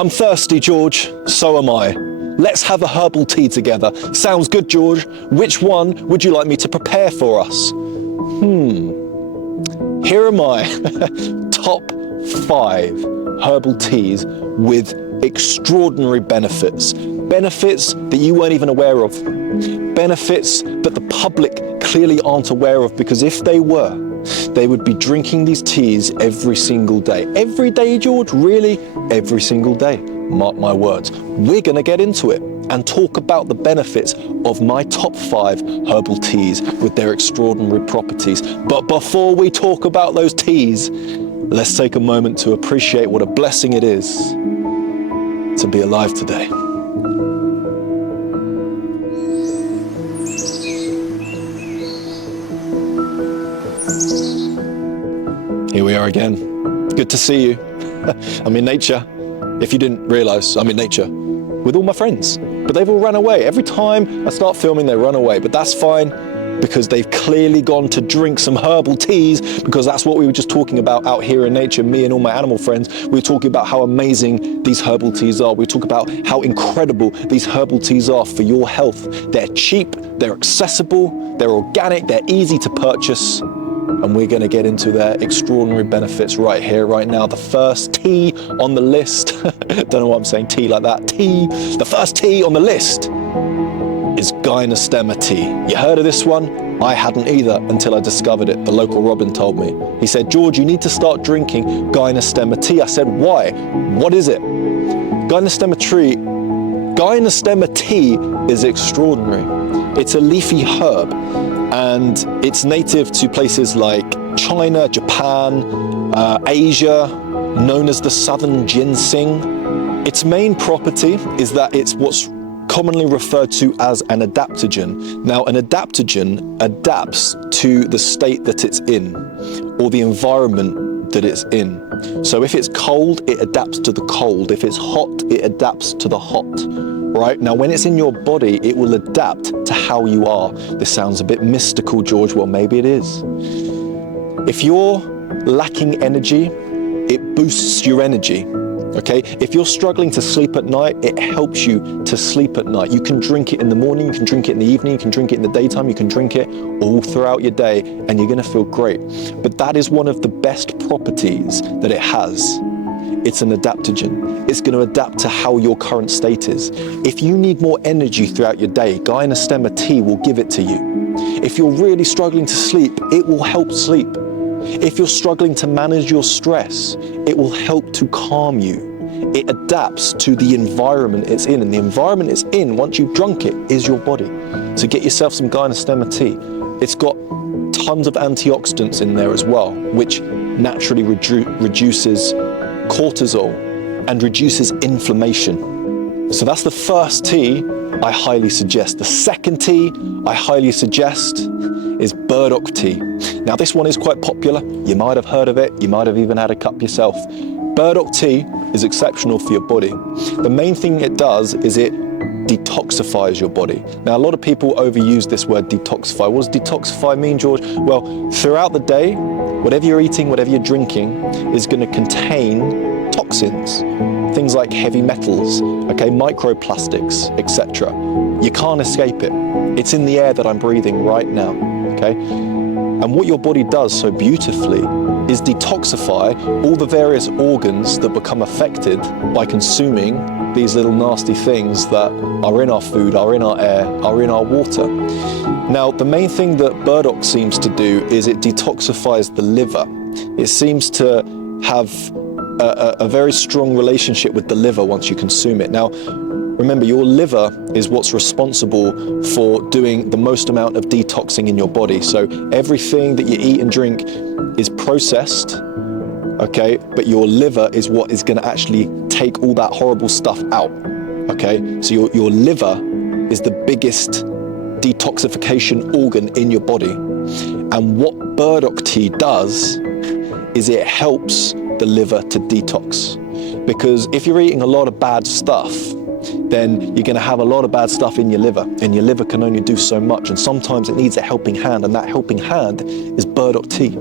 I'm thirsty, George. So am I. Let's have a herbal tea together. Sounds good, George. Which one would you like me to prepare for us? Here are my top 5 herbal teas with extraordinary benefits. Benefits that you weren't even aware of. Benefits that the public clearly aren't aware of, because if they were, they would be drinking these teas every single day. Every day, George? Really? Every single day. Mark my words. We're going to get into it and talk about the benefits of my top 5 herbal teas with their extraordinary properties. But before we talk about those teas, let's take a moment to appreciate what a blessing it is to be alive today. Here we are again. Good to see you. I'm in nature. If you didn't realize, I'm in nature with all my friends, but they've all run away. Every time I start filming, they run away, but that's fine because they've clearly gone to drink some herbal teas, because that's what we were just talking about out here in nature, me and all my animal friends. We were talking about how amazing these herbal teas are. We talk about how incredible these herbal teas are for your health. They're cheap, they're accessible, they're organic, they're easy to purchase. And we're going to get into their extraordinary benefits right here, right now. The first tea on the list, don't know why I'm saying tea like that, tea. The first tea on the list is Gystemma Tea. You heard of this one? I hadn't either until I discovered it. The local Robin told me. He said, George, you need to start drinking Gystemma Tea. I said, why? What is it? Gystemma Tea is extraordinary. It's a leafy herb, and it's native to places like China, Japan, Asia, known as the southern ginseng. Its main property is that it's what's commonly referred to as an adaptogen. Now, an adaptogen adapts to the state that it's in, or the environment that it's in. So if it's cold, it adapts to the cold. If it's hot, it adapts to the hot. Right? Now, when it's in your body, it will adapt to how you are. This sounds a bit mystical, George. Well, maybe it is. If you're lacking energy, it boosts your energy. Okay? If you're struggling to sleep at night, it helps you to sleep at night. You can drink it in the morning, you can drink it in the evening, you can drink it in the daytime, you can drink it all throughout your day, and you're going to feel great. But that is one of the best properties that it has. It's an adaptogen. It's going to adapt to how your current state is. If you need more energy throughout your day, Gystemma Tea will give it to you. If you're really struggling to sleep, it will help sleep. If you're struggling to manage your stress, it will help to calm you. It adapts to the environment it's in, and the environment it's in, once you've drunk it, is your body. So get yourself some Gystemma Tea. It's got tons of antioxidants in there as well, which naturally reduces cortisol and reduces inflammation. So that's the first tea I highly suggest. The second tea I highly suggest is burdock tea. Now, this one is quite popular. You might have heard of it. You might have even had a cup yourself. Burdock tea is exceptional for your body. The main thing it does is it detoxifies your body. Now, a lot of people overuse this word detoxify. What does detoxify mean, George? Well, throughout the day, whatever you're eating, whatever you're drinking is going to contain toxins, things like heavy metals, okay, microplastics, etc. You can't escape it. It's in the air that I'm breathing right now, okay? And what your body does so beautifully is detoxify all the various organs that become affected by consuming these little nasty things that are in our food, are in our air, are in our water. Now, the main thing that burdock seems to do is it detoxifies the liver. It seems to have a very strong relationship with the liver once you consume it. Now, remember, your liver is what's responsible for doing the most amount of detoxing in your body. So everything that you eat and drink is processed, okay? But your liver is what is going to actually take all that horrible stuff out, okay? So your liver is the biggest detoxification organ in your body. And what burdock tea does is it helps the liver to detox. Because if you're eating a lot of bad stuff, then you're going to have a lot of bad stuff in your liver, and your liver can only do so much, and sometimes it needs a helping hand, and that helping hand is burdock tea.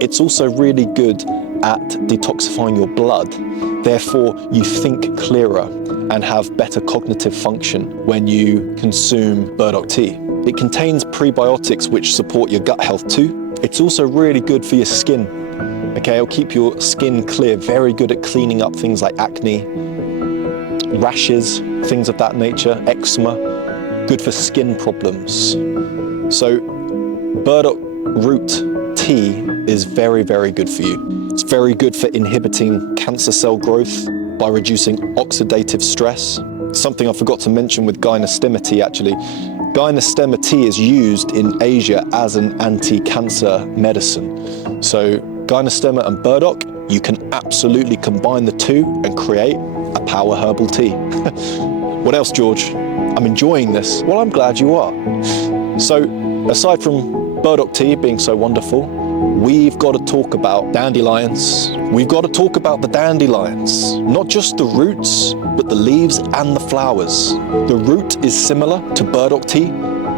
It's also really good at detoxifying your blood. Therefore, you think clearer and have better cognitive function when you consume burdock tea. It contains prebiotics which support your gut health too. It's also really good for your skin. Okay, it'll keep your skin clear, very good at cleaning up things like acne, rashes, things of that nature, eczema, good for skin problems. So burdock root tea is very, very good for you. It's very good for inhibiting cancer cell growth by reducing oxidative stress. Something I forgot to mention with Gystemma tea actually. Gystemma tea is used in Asia as an anti-cancer medicine. So Gystemma and burdock, you can absolutely combine the two and create a power herbal tea. What else, George? I'm enjoying this. Well, I'm glad you are. So aside from burdock tea being so wonderful, we've got to talk about dandelions. We've got to talk about the dandelions, not just the roots, but the leaves and the flowers. The root is similar to burdock tea,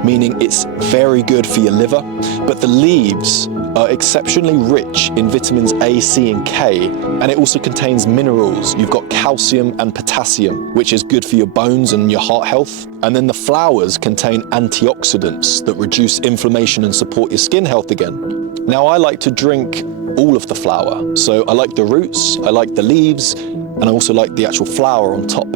meaning it's very good for your liver, but the leaves are exceptionally rich in vitamins A, C, and K, and it also contains minerals. You've got calcium and potassium, which is good for your bones and your heart health. And then the flowers contain antioxidants that reduce inflammation and support your skin health again. Now, I like to drink all of the flower. So I like the roots, I like the leaves, and I also like the actual flower on top.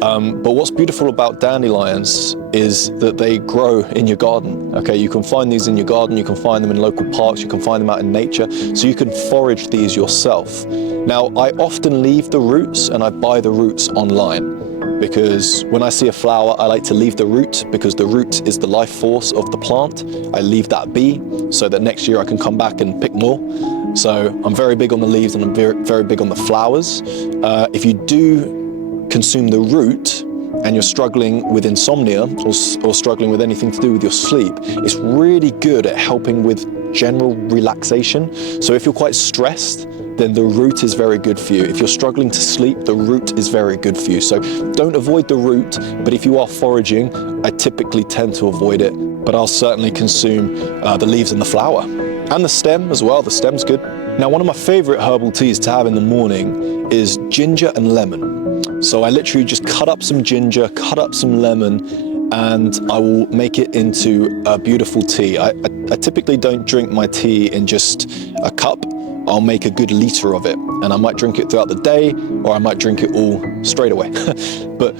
But what's beautiful about dandelions is that they grow in your garden. Okay, you can find these in your garden, you can find them in local parks, you can find them out in nature, so you can forage these yourself. Now, I often leave the roots and I buy the roots online, because when I see a flower, I like to leave the root, because the root is the life force of the plant. I leave that be so that next year I can come back and pick more. So I'm very big on the leaves and I'm very, very big on the flowers. If you do consume the root and you're struggling with insomnia or struggling with anything to do with your sleep, it's really good at helping with general relaxation. So if you're quite stressed, then the root is very good for you. If you're struggling to sleep, the root is very good for you. So don't avoid the root, but if you are foraging, I typically tend to avoid it, but I'll certainly consume the leaves and the flower. And the stem as well, the stem's good. Now, one of my favorite herbal teas to have in the morning is ginger and lemon. So I literally just cut up some ginger, cut up some lemon, and I will make it into a beautiful tea. I typically don't drink my tea in just a cup. I'll make a good liter of it, and I might drink it throughout the day, or I might drink it all straight away. But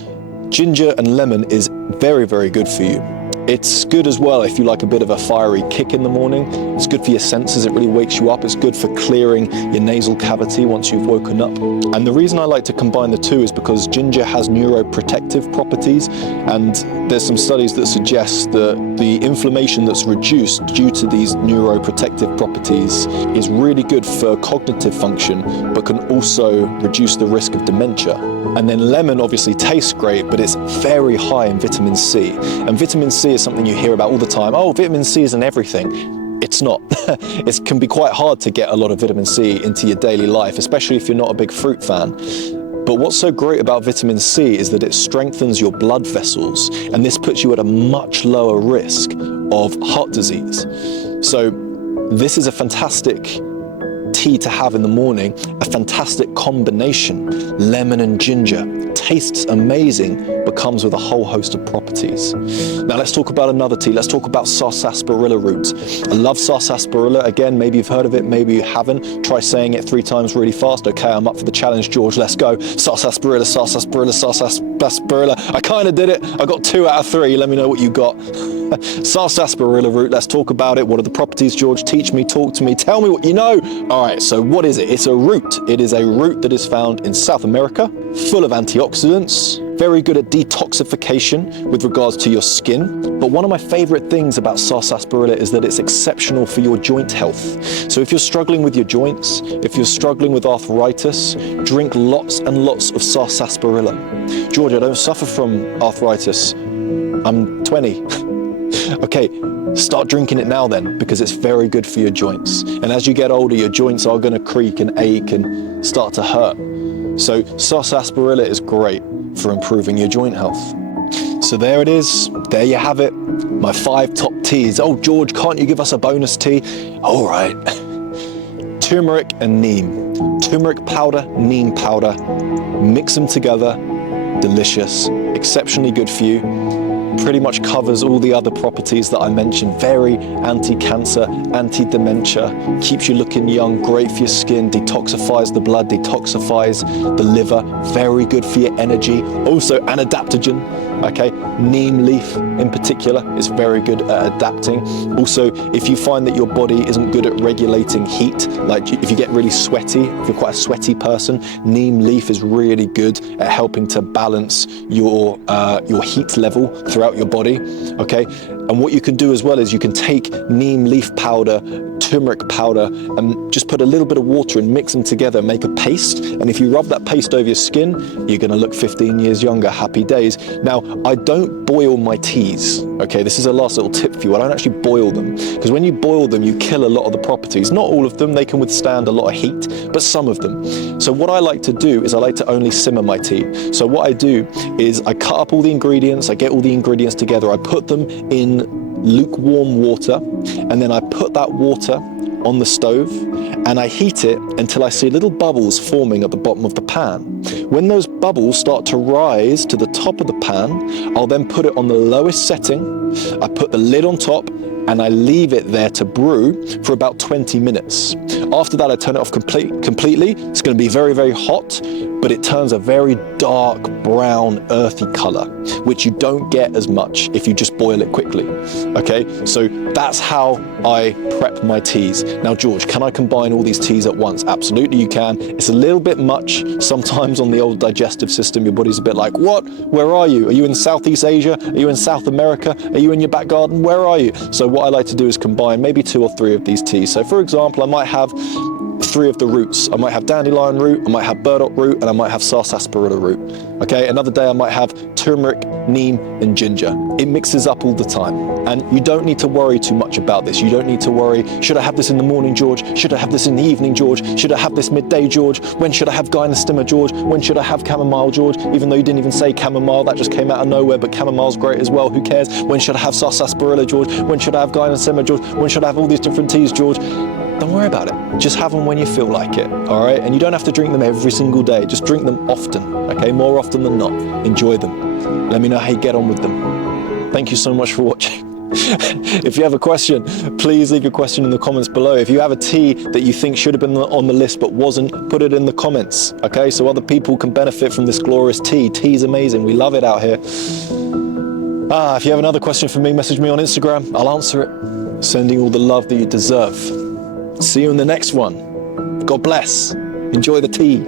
ginger and lemon is very, very good for you. It's good as well if you like a bit of a fiery kick in the morning. It's good for your senses, it really wakes you up. It's good for clearing your nasal cavity once you've woken up. And the reason I like to combine the two is because ginger has neuroprotective properties, and there's some studies that suggest that the inflammation that's reduced due to these neuroprotective properties is really good for cognitive function, but can also reduce the risk of dementia. And then lemon obviously tastes great, but it's very high in vitamin C. And vitamin C is something you hear about all the time. Oh, vitamin C is in everything. It's not. It can be quite hard to get a lot of vitamin C into your daily life, especially if you're not a big fruit fan. But what's so great about vitamin C is that it strengthens your blood vessels, and this puts you at a much lower risk of heart disease. So this is a fantastic tea to have in the morning, a fantastic combination. Lemon and ginger, tastes amazing, but comes with a whole host of properties. Now let's talk about another tea. Let's talk about Sasparilla root. I love Sasparilla. Again, maybe you've heard of it, maybe you haven't. Try saying it 3 times really fast. Okay, I'm up for the challenge, George. Let's go. Sasparilla, Sasparilla, Sasparilla. I kind of did it. I got 2 out of 3. Let me know what you got. Sasparilla root, let's talk about it. What are the properties, George? Teach me, talk to me, tell me what you know. All right, so what is it? It's a root. It is a root that is found in South America, full of antioxidants, very good at detoxification with regards to your skin. But one of my favorite things about Sasparilla is that it's exceptional for your joint health. So if you're struggling with your joints, if you're struggling with arthritis, drink lots and lots of Sasparilla. George, I don't suffer from arthritis. I'm 20. Okay, start drinking it now then, because it's very good for your joints. And as you get older, your joints are going to creak and ache and start to hurt. So Sasparilla is great for improving your joint health. So there it is. There you have it. My 5 top teas. Oh, George, can't you give us a bonus tea? All right. turmeric and neem. Turmeric powder, neem powder, mix them together, delicious, exceptionally good for you. Pretty much covers all the other properties that I mentioned. Very anti-cancer, anti-dementia, keeps you looking young, great for your skin, detoxifies the blood, detoxifies the liver, very good for your energy. Also an adaptogen, okay? Neem leaf in particular is very good at adapting. Also, if you find that your body isn't good at regulating heat, like if you get really sweaty, if you're quite a sweaty person, neem leaf is really good at helping to balance your heat level throughout your body, okay? And what you can do as well is you can take neem leaf powder, turmeric powder, and just put a little bit of water and mix them together, make a paste. And if you rub that paste over your skin, you're gonna look 15 years younger, happy days. Now, I don't boil my teas, okay? This is a last little tip for you. I don't actually boil them, because when you boil them, you kill a lot of the properties. Not all of them, they can withstand a lot of heat, but some of them. So what I like to do is I like to only simmer my tea. So what I do is I cut up all the ingredients, I get all the ingredients together, I put them in lukewarm water, and then I put that water on the stove and I heat it until I see little bubbles forming at the bottom of the pan. When those bubbles start to rise to the top of the pan, I'll then put it on the lowest setting, I put the lid on top, and I leave it there to brew for about 20 minutes. After that, I turn it off completely. It's going to be very, very hot, but it turns a very dark brown earthy color, which you don't get as much if you just boil it quickly. Okay, so that's how I prep my teas. Now, George, can I combine all these teas at once? Absolutely you can. It's a little bit much sometimes on the old digestive system. Your body's a bit like, what? Where are you? Are you in Southeast Asia? Are you in South America? Are you in your back garden? Where are you? So what I like to do is combine maybe 2 or 3 of these teas. So for example, I might have 3 of the roots. I might have dandelion root, I might have burdock root, and I might have sarsaparilla root. Okay, another day I might have turmeric, neem, and ginger. It mixes up all the time. And you don't need to worry too much about this. You don't need to worry, should I have this in the morning, George? Should I have this in the evening, George? Should I have this midday, George? When should I have Gystemma, George? When should I have chamomile, George? Even though you didn't even say chamomile, that just came out of nowhere, but chamomile's great as well, who cares? When should I have sarsaparilla, George? When should I have Gystemma, George? When should I have all these different teas, George? Don't worry about it. Just have them when you feel like it, all right? And you don't have to drink them every single day. Just drink them often, okay? More often than not. Enjoy them. Let me know how you get on with them. Thank you so much for watching. If you have a question, please leave your question in the comments below. If you have a tea that you think should have been on the list but wasn't, put it in the comments, okay? So other people can benefit from this glorious tea. Tea is amazing. We love it out here. If you have another question for me, message me on Instagram. I'll answer it. Sending all the love that you deserve. See you in the next one. God bless. Enjoy the tea.